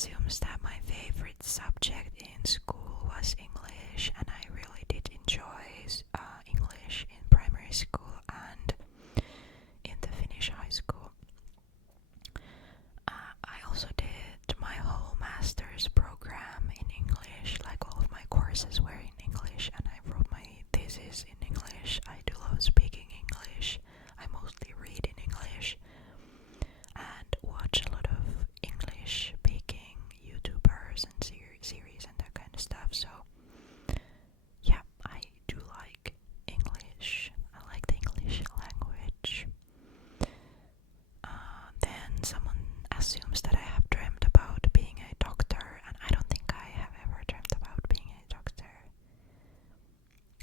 assumes that my favorite subject in school was English, and I really did enjoy English in primary school and in the Finnish high school. I also did my whole master's program in English, like all of my courses were in English, and I wrote my thesis in English. I do love speaking English. I mostly read in English and watch a lot of English speaking YouTubers and series and that kind of stuff. So yeah, I do like English. I like the English language. Then someone assumes that I have dreamt about being a doctor, and I don't think I have ever dreamt about being a doctor.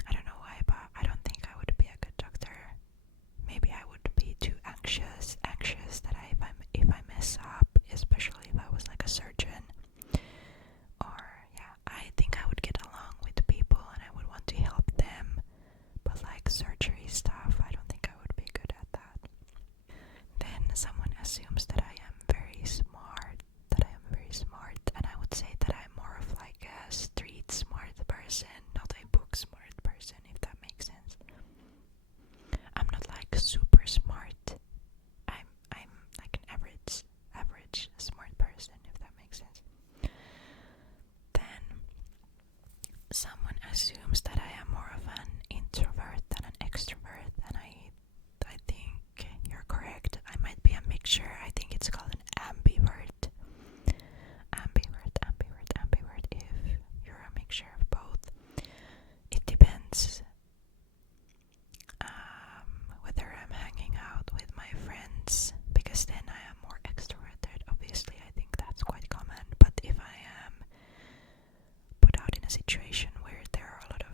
I don't know why, but I don't think I would be a good doctor. Maybe I would be too anxious that if I mess up, especially if I was like a surgeon. Or yeah, I think I would get along with people and I would want to help them, but like surgery stuff, I don't think I would be good at that. Then someone assumes that I am very smart, and I would say that I'm more of like a street smart person, not a book smart person, if that makes sense. I'm not like super smart. I'm like an average smart person, if that makes sense. Then someone assumes that I am more of an introvert than an extrovert, and I think you're correct. I might be a mixture. I think it's called an ambivert. Ambivert, if you're a mixture of both. It depends whether I'm hanging out with my friends, because then I am more extroverted. Obviously, I think that's quite common. But if I am put out in a situation where there are a lot of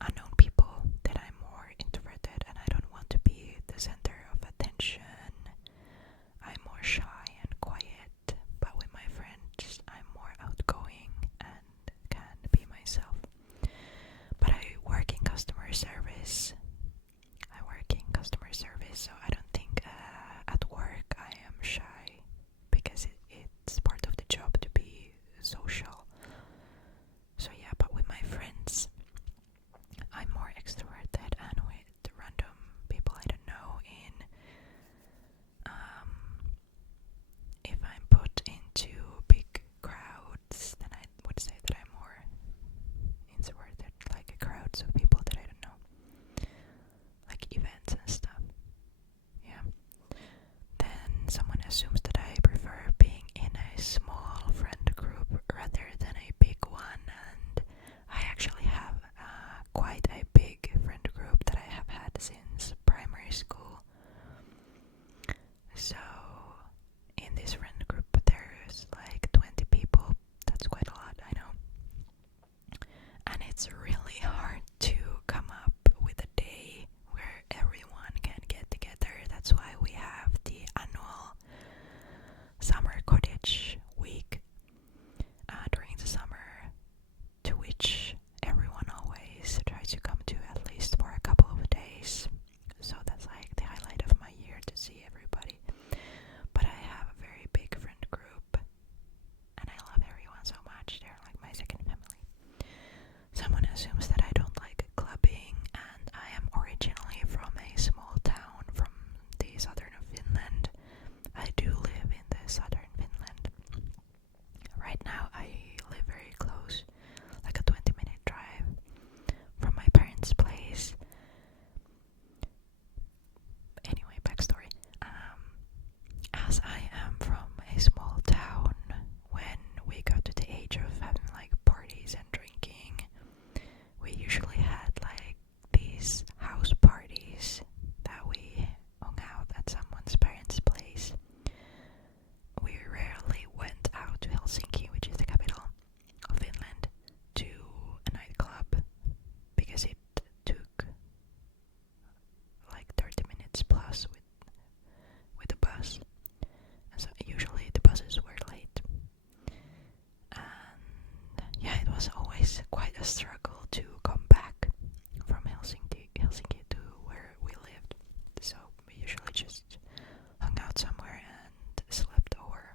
unknown people, then I'm more introverted and I don't want to be the center of attention. I'm more shy and quiet, but with my friends I'm more outgoing and can be myself. But I work in customer service. So I don't think at work I am shy, because it's part of the job to be social. So yeah, but with my friends I'm more extroverted, and with random people I don't know, if I'm put into big crowds, then I would say that I'm more introverted, like crowds of people that I don't know, like events and stuff. Yeah. Then someone assumes that I prefer being in a small friend group rather than a big one, and I actually have quite a big friend group that I have had since primary school. So in this friend group there's like 20 people. That's quite a lot, I know. And it's really hard to come up with a day where everyone can get together. That's why we have the annual summer cottage week during the summer, to which everyone always tries to come to at least for a couple of days. So that's like the highlight of my year, to see everybody. But I have a very big friend group and I love everyone so much. They're like my second family. Someone assumes that I don't like clubbing, and I am originally from a small town from the southern of Finland. I do live in the southern Finland. Right now I live very close, like a 20-minute drive from my parents' place. Anyway, backstory. As I am from a small town, when we got to the age of having like parties and drinking, we usually had like these house parties that we hung out at someone's parents' place. We rarely went out to Helsinki, which is the capital of Finland, to a nightclub, because it took like 30 minutes plus with the bus. And so usually the buses were late. And yeah, it was always quite a struggle to come back from Helsinki to where we lived. So we usually just hung out somewhere and slept over.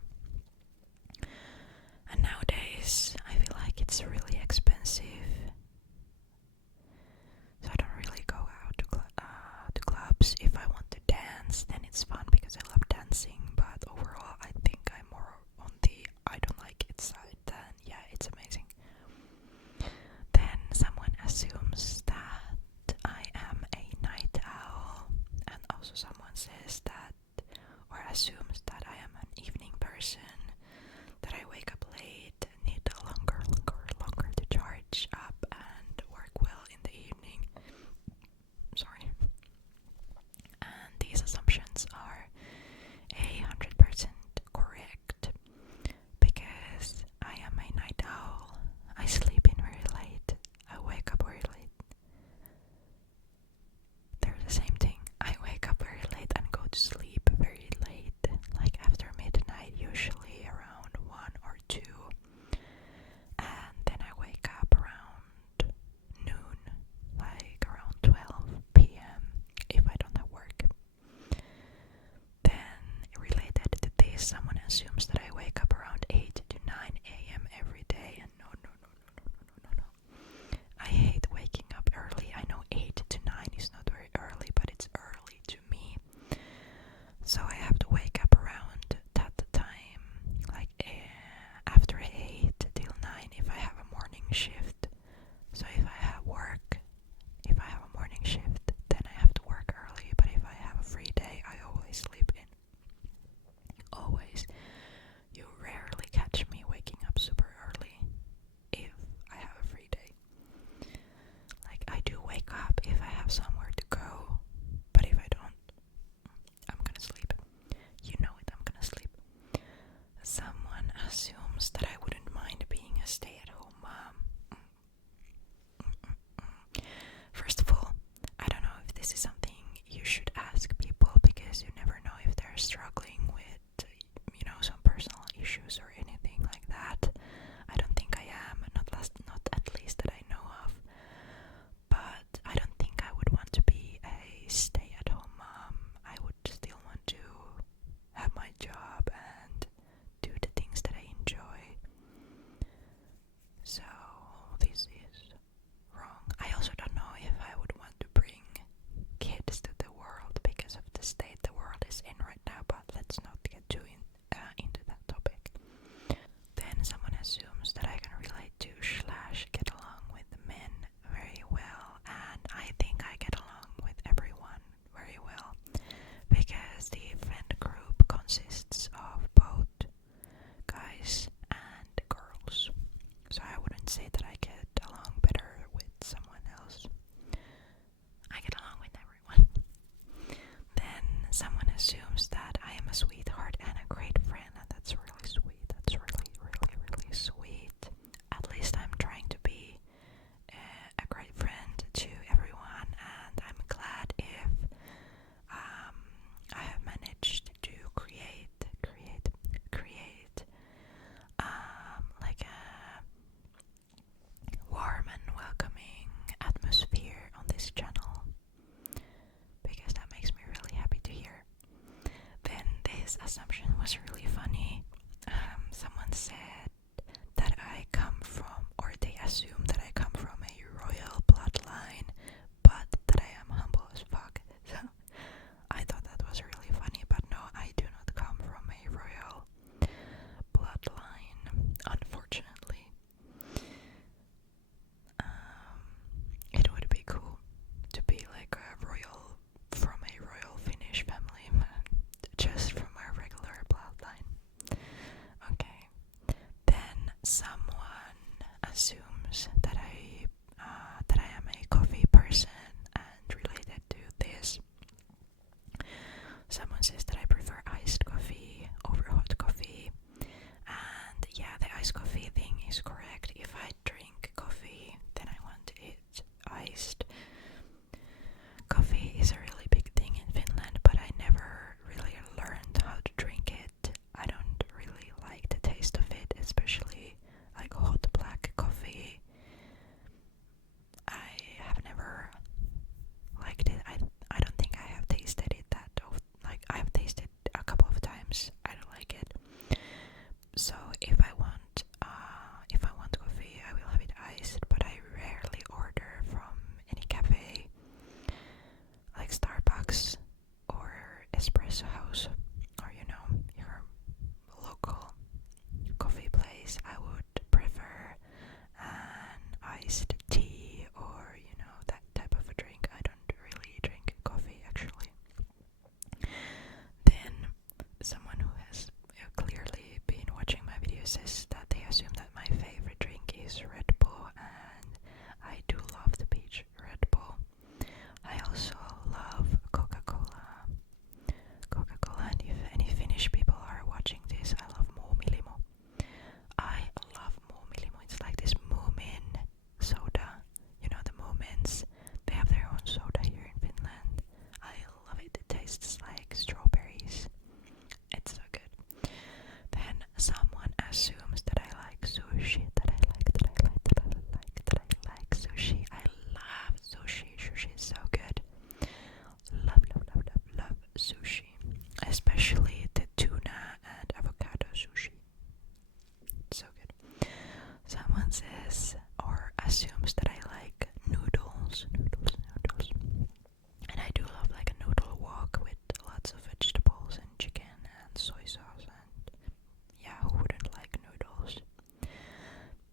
assumes that I wake up around 8 to 9 a.m. every day, and no. I hate waking up early. I know 8 to 9 is not very early, but it's early to me. So I have to wake up around that time, like after 8 till 9 if I have a morning shift. So if I have a morning shift, then I have to work early, but if I have a free day, I always sleep in. Always. You rarely catch me waking up super early if I have a free day. Like, I do wake up if I have somewhere to go, but if I don't, I'm gonna sleep. You know it, I'm gonna sleep. Someone assumes that I wouldn't mind being a stay-at-home mom. First of all, I don't know if this is something you should ask people, because you never know if they're struggling with, some personal issues or anything like that. I don't think I am, not at least that I know of. But I don't think I would want to be a stay-at-home mom. I would still want to have my job and do the things that I enjoy. So this is wrong. I also don't know if I would want to bring kids to the world because of the state the world is in right now, but let's not get too into that topic. Then someone assumes that I can relate to / get along with men very well, and I think I get along with everyone very well, because the friend group consists of both guys and girls. So I wouldn't say that I get along better with someone else. I get along with everyone. Then someone assumes that I am a sweetheart and a great friend, and that's really sweet. That's really, really, really sweet. At least I'm trying to be a great friend to everyone, and I'm glad if I have managed to create like a warm and welcoming atmosphere on this channel, because that makes me really happy to hear. Then this assumption was really funny. Someone said that I come from, or they assume that I come from a royal bloodline, but that I am humble as fuck. So I thought that was really funny, but no, I do not come from a royal bloodline, unfortunately. It would be cool to be like from a royal Finnish family, just from a regular bloodline. Okay. Then someone assumes that I am a coffee person, and related to this, someone says that I prefer iced coffee over hot coffee. And yeah, the iced coffee thing is correct. If I drink coffee, then I want it iced. Coffee is a really big thing in Finland, but I never really learned how to drink it. I don't really like the taste of it, especially like hot black coffee. pronounces or assumes that I like noodles. And I do love like a noodle wok with lots of vegetables and chicken and soy sauce, and yeah, who wouldn't like noodles?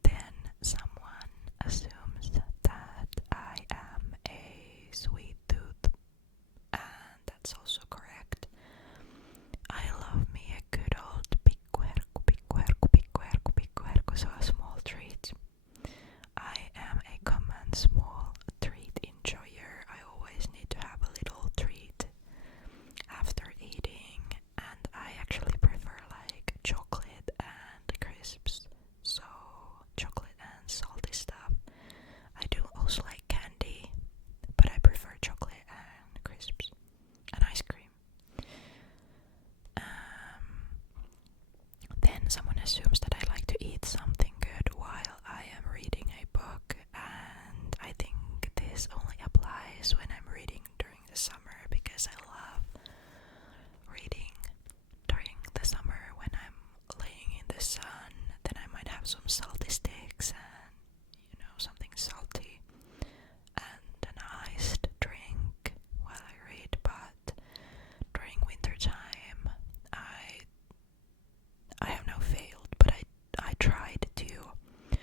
Then someone assumes that I am a sweet tooth, and that's also correct. I love me a good old picuerco, so a small treat. I am a common small treat enjoyer. I always need to have a little treat after eating, and I actually prefer like chocolate and crisps, so chocolate and salty stuff. I do also like candy, but I prefer chocolate and crisps and ice cream. Then someone assumes that I like to eat something good while I am reading a book, and I think this only applies when I'm reading during the summer, because I love reading during the summer when I'm laying in the sun. Then I might have some salty sticks and, you know, something salty and an iced drink while I read. But during winter time, I have now failed, but I tried to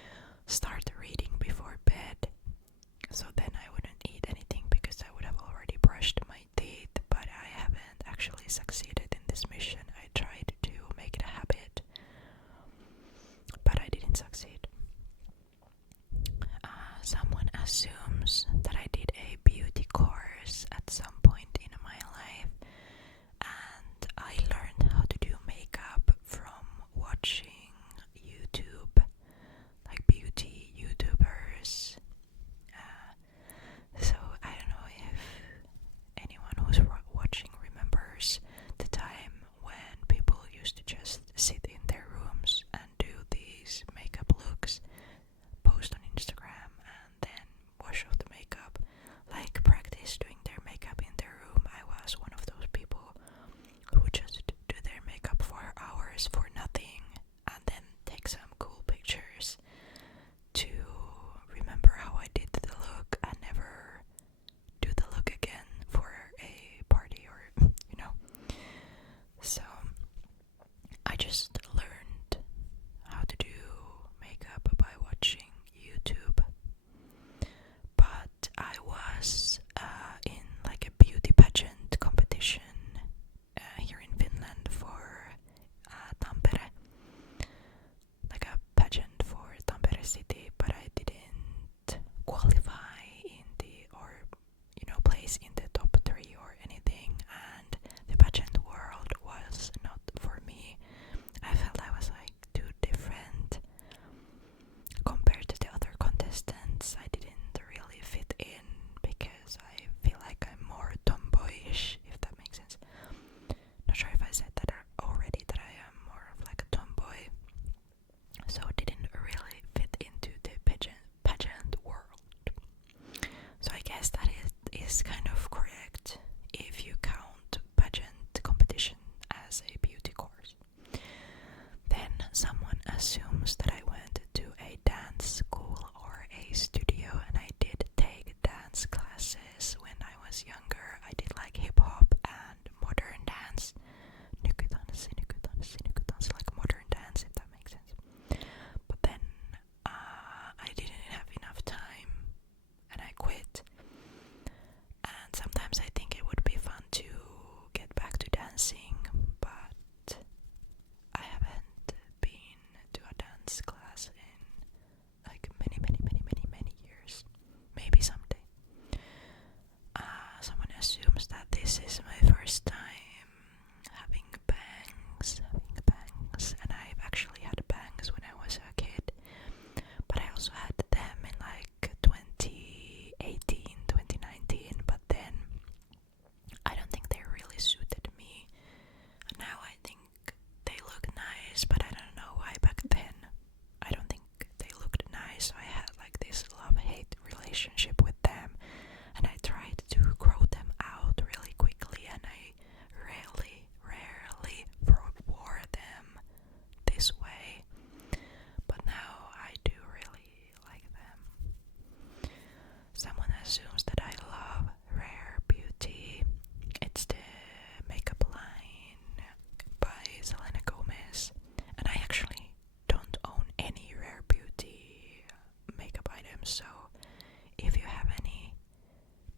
start reading before bed, so then I wouldn't eat anything because I would have already brushed my teeth, but I haven't actually succeeded in this mission. I tried to make it a habit, but I didn't succeed. Someone assumes that I did a beauty course at some point in my life, and I learned how to do makeup from watching YouTube, like beauty YouTubers. So I don't know if anyone who's watching remembers the time when people used to just sit in their rooms and do these makeup looks, post on Instagram, and then wash off the makeup, like practice doing their makeup in their room. I was one of those people who just do their makeup for hours for nothing and then take some cool pictures to remember how I did the look and never do the look again for a party, or you know. So I just learned how to do makeup by watching YouTube, but I was in like a beauty pageant competition here in Finland for Tampere, like a pageant for Tampere city, but I didn't qualify in the, or you know, place in the top 3 or anything, and the pageant world was not for me. I felt I was like too different compared to the other contestants. I didn't really fit in because I feel like I'm more tomboyish, if that makes sense. Not sure if I said that already, that I am more of like a tomboy, so it didn't really fit into the pageant world. So I guess that is kind of correct if you count pageant competition as a beauty course. Then someone assumes that I went to a dance school or a studio, and I did take dance classes when I was younger. I did like hip hop and modern dance. Nykytanssi, like modern dance, if that makes sense. But then I didn't have enough time and I quit. And sometimes I think it would be fun to get back to dancing, but I haven't been to a dance class in like many years. Maybe someday. Someone assumes that this is my first time having bangs, and I've actually had bangs when I was a kid, but I also had them in like 2018, 2019, but then I don't think they really suited me. Now I think they look nice, but I don't know why back then I don't think they looked nice. So I had like this love-hate relationship with them, and I tried to grow them out really quickly, and I rarely wore them this way. But now I do really items. So if you have any,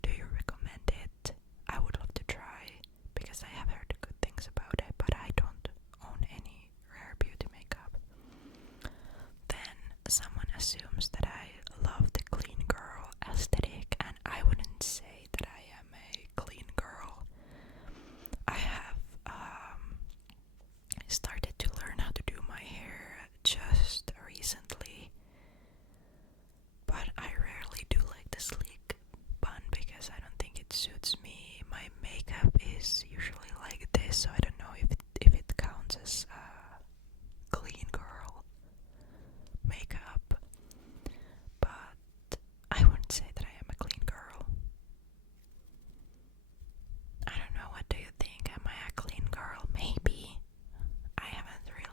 do you recommend it? I would love to try because I have heard good things about it, but I don't own any rare beauty makeup. Then someone assumes that I love the clean girl aesthetic, and I wouldn't say that I am a clean girl. I have started to learn how to do my hair just recently, but I rarely do like the sleek bun because I don't think it suits me. My makeup is usually like this, so I don't know if it counts as clean girl makeup, but I wouldn't say that I am a clean girl. I don't know, what do you think? Am I a clean girl? Maybe. I haven't really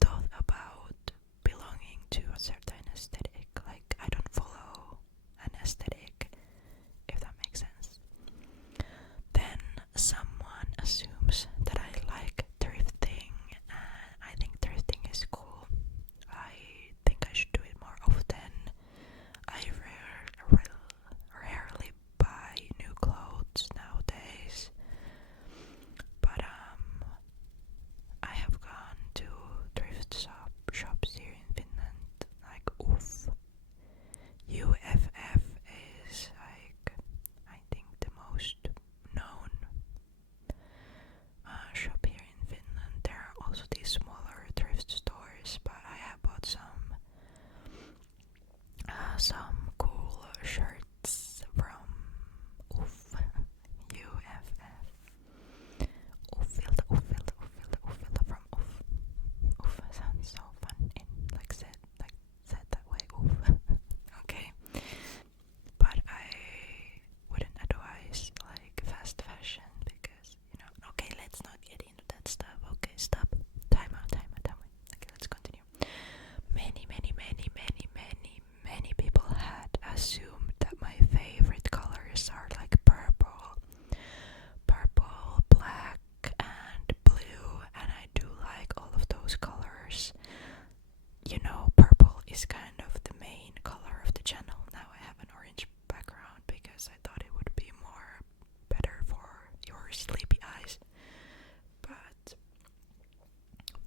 thought about belonging to a certain aesthetic. Like, I don't follow an aesthetic, if that makes sense. Then someone assumes that I like thrifting, and I think thrifting is cool. I think I should do it more often. I rarely buy new clothes nowadays, but I have gone to thrift shops here in Finland, like UFF. UFF is like, I think, the most known shop here in Finland. There are also these smaller thrift stores, but I have bought some cool shirts from UFF. UFF from UFF. UFF sounds so fun in said that way. UFF. Okay. But I wouldn't advise like fast fashion because, okay, let's not get into that stuff. Okay, stop. Time out. Okay, let's continue. Many people had assumed that my favorite colors are like purple, black, and blue, and I do like all of those colors. Purple is kind of the main color of the channel. Now I have an orange background because I thought it would be more better for your sleepy eyes. But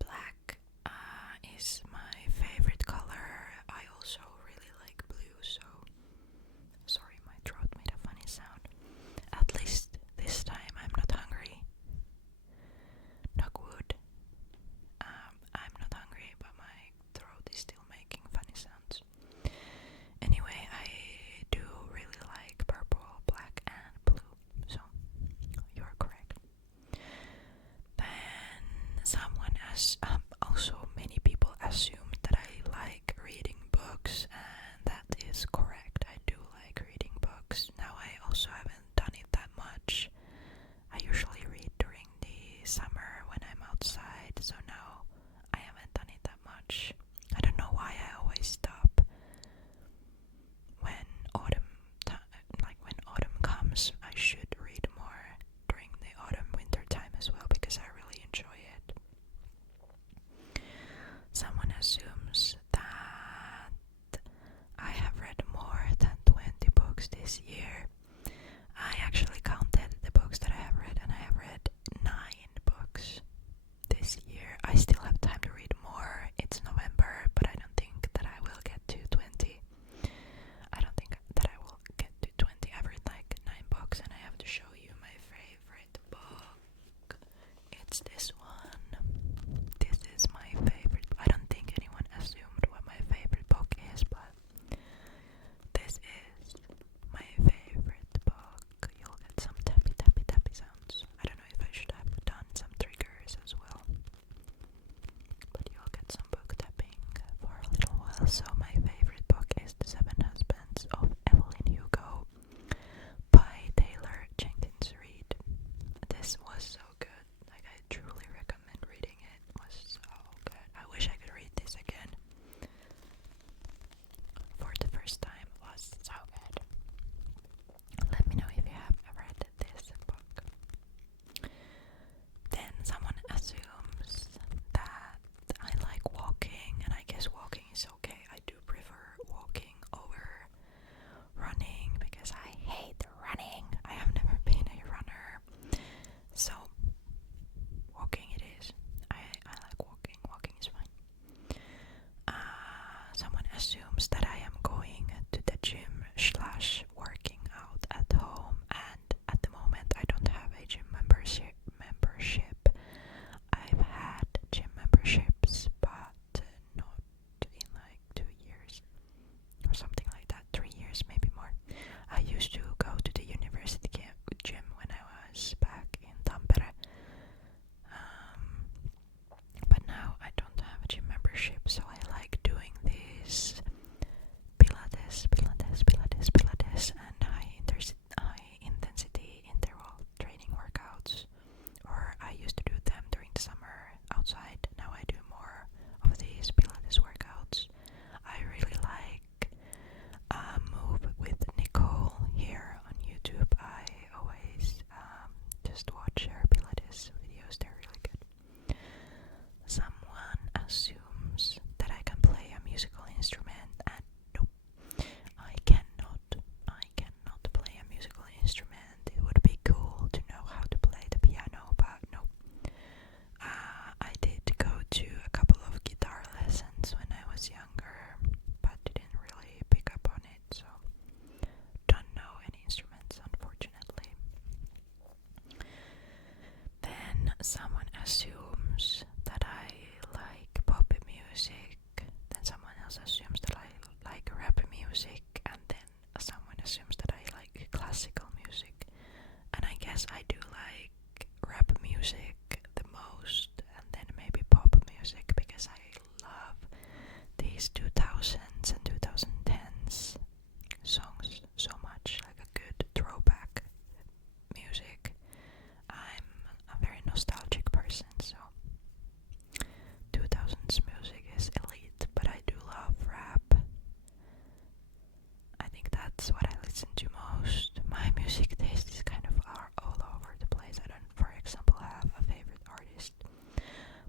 black is my favorite color. I also really like blue, so sorry, my throat made a funny sound. At least this time I'm not hungry. Knock wood. I'm not hungry, but my throat is still making funny sounds. Anyway, I do really like purple, black, and blue, so you're correct. Then someone has also many people assume that I like reading books, and that is correct. I do like reading books. Now I also haven't done it that much. I usually read during the summer when I'm outside, so now I haven't done it that much. I don't know why I always stop when when autumn comes. I should read more during the autumn-winter time as well because I really enjoy it. Someone assumes that I have read more than 20 books this year. I actually counted the books that I have read, and I have read 9 books this year. I still have time to read more. It's November, but I don't think that I will get to 20. I don't think that I will get to 20. I've read like 9 books, and I have to show you my favorite book. It's this one. This is my favorite. I don't think anyone assumed what my favorite book is, but this is my favorite book. You'll get some tappy sounds. I don't know if I should have done some triggers as well. music because I love these 2000s and 2010s songs so much, like a good throwback music. I'm a very nostalgic person, so 2000s music is elite, but I do love rap. I think that's what I listen to most. My music taste is kind of all over the place. I don't, for example, have a favorite artist,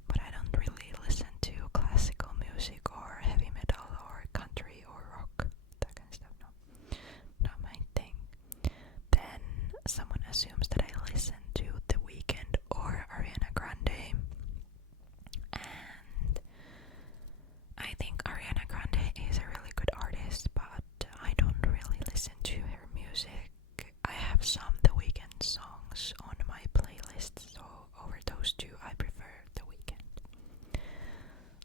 but I don't really listen to classical music or heavy metal or country or rock, that kind of stuff. No, not my thing. Then someone assumes that I listen to The Weeknd or Ariana Grande, and I think Ariana Grande is a really good artist, but I don't really listen to her music. I have some The Weeknd songs on my playlist, so over those two I prefer The Weeknd.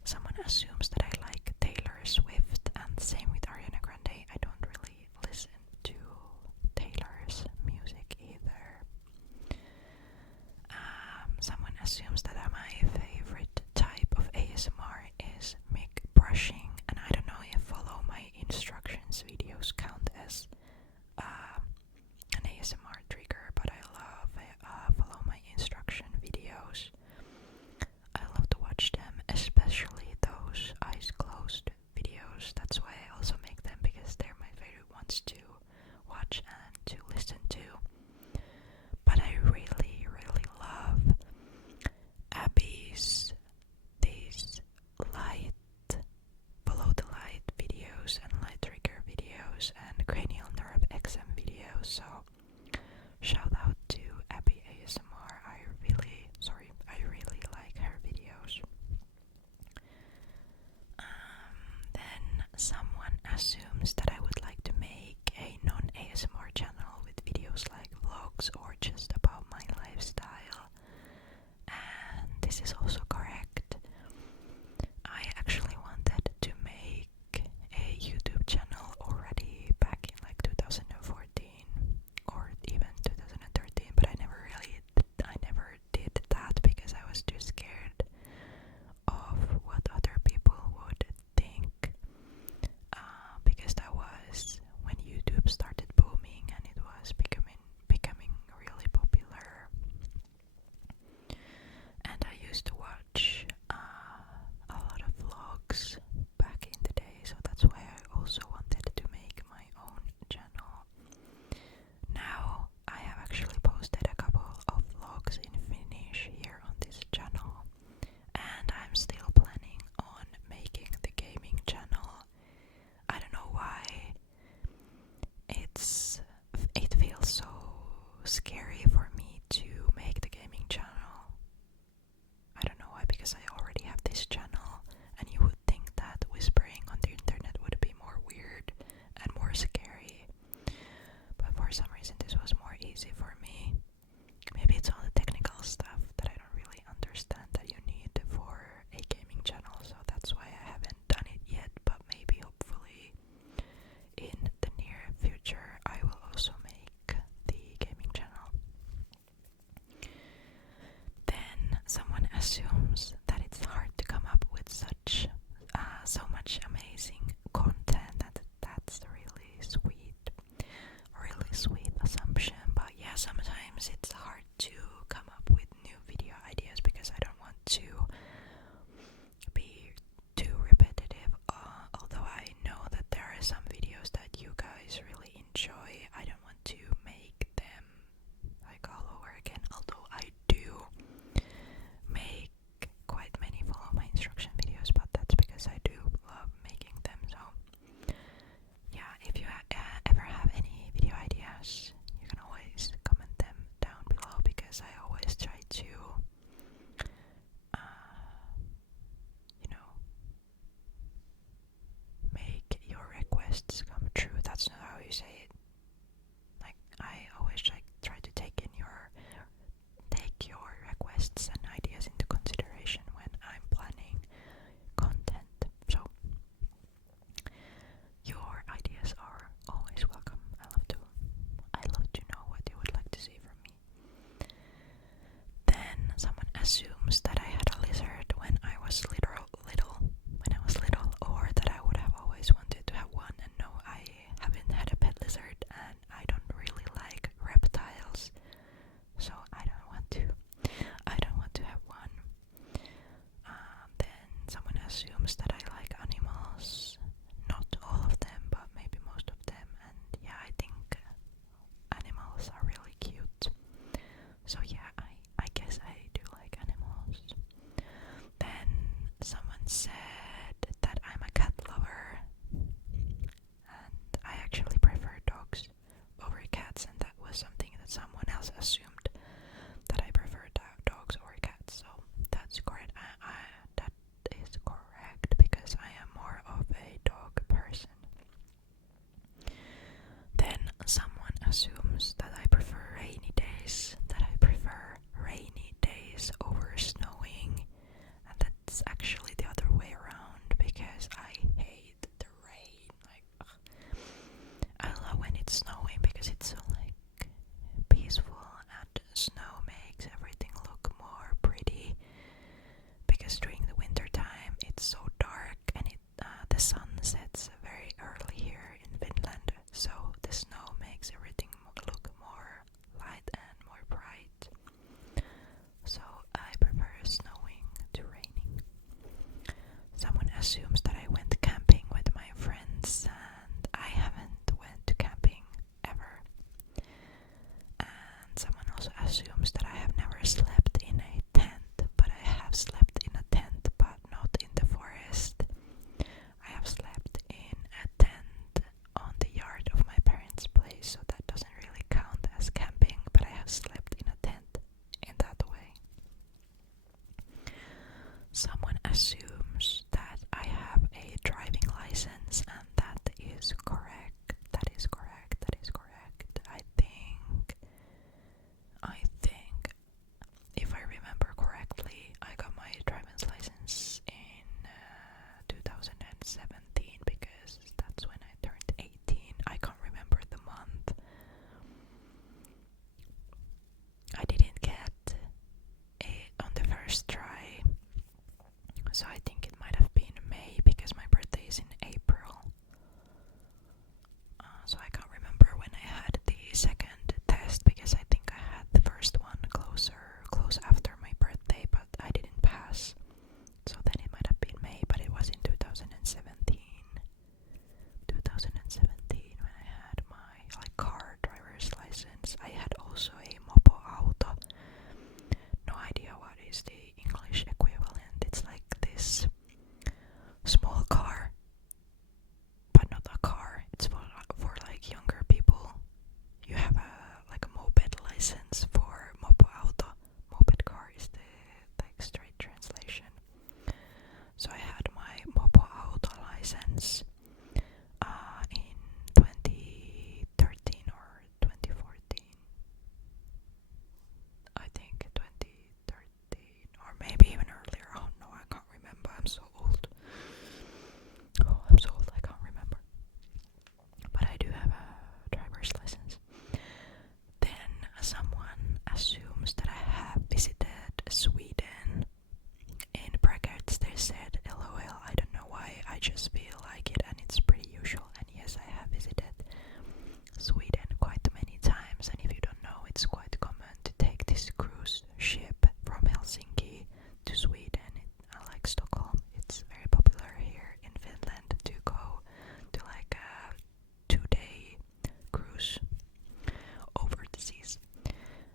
Someone assumes that I like Taylor Swift, and same with Ariana Grande. I don't really listen to Taylor's music either. Someone assumes that my favorite type of ASMR is mic brushing, and I don't know if follow my instructions videos count as an ASMR trigger, but I love follow my instruction videos. I love to watch them, especially those said that I'm a cat lover, and I actually prefer dogs over cats, and that was something that someone else assumed, that I preferred dogs over cats. So that's correct. That is correct, because I am more of a dog person. Then someone assumes that I prefer rainy days, over snowing, and that's actually the other way around, because I hate the rain. Like, ugh. I love when it's snowing because it's so like peaceful, and snow makes everything look more pretty, because during the winter time it's so dark, and the sun sets very early here in Finland, so the snow makes everything look more light and more bright. So I prefer snowing to raining. Someone assumes that I went camping with my friends, and I haven't went to camping ever. And someone also assumes that I have never slept in a tent, but I have slept in a tent, but not in the forest. I have slept in a tent on the yard of my parents' place, so that doesn't really count as camping, but I have slept in a tent in that way. Someone assumes that I have a driving license, and that is correct. That is correct. That is correct. I think, if I remember correctly, I got my driver's license in 2017, because that's when I turned 18. I can't remember the month. I didn't get it on the first try, so I think it might have been May, because my birthday is in April. So I can't remember when I had the second test, because I think I had the first one close after my birthday, but I didn't pass. So then it might have been May, but it was in 2017. 2017 when I had my car driver's license. I had also a mopoauto. No idea what is the English equivalent. It's like this small car, but not a car. It's for like younger people. You have a moped license for mopoauto. Moped car is the straight translation. So I had my mopoauto license in 2013 or 2014. I think 2013, or maybe even earlier. Oh no, I can't remember. I'm so old. Oh, I'm so old, I can't remember. But I do have a driver's license. Then someone assumes that I have visited Sweden. In brackets they said LOL, I don't know why, I just feel like it, and it's pretty usual. And yes, I have visited Sweden quite many times, and if you don't know, it's quite common to take this cruise ship from Helsinki to Sweden, like Stockholm. It's very popular here in Finland to go to like a 2-day cruise over the seas.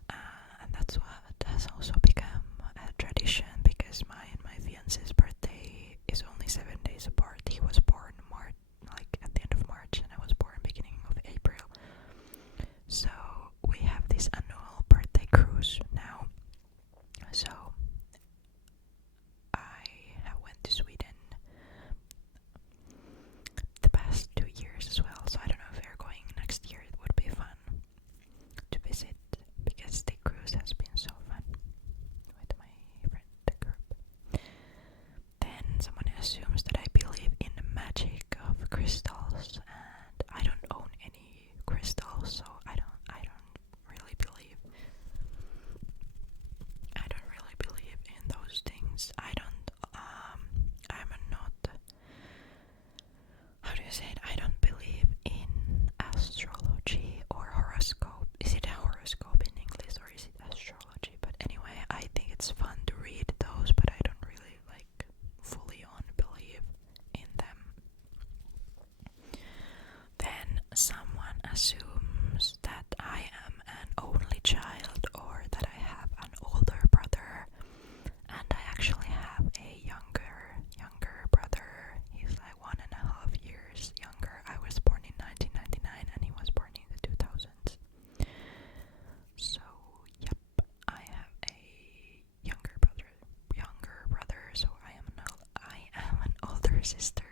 And that's what has also become a tradition, because my and my fiance's birthday is only 7 days apart. He was born at the end of March, and I was born beginning of April. So we have this annual birthday cruise now. So I have went to Sweden the past 2 years as well. So I don't know if we're going next year. It would be fun to visit, because the cruise has been so fun with my friend group. Then someone assumes that I believe in the magic of crystals, and I don't own any crystals, so I don't really believe in those things. I'm not, how do you say it? I don't believe in astrology or horoscope. Is it a horoscope in English, or is it astrology? But anyway, I think it's fun to read those, but I don't really fully on believe sister.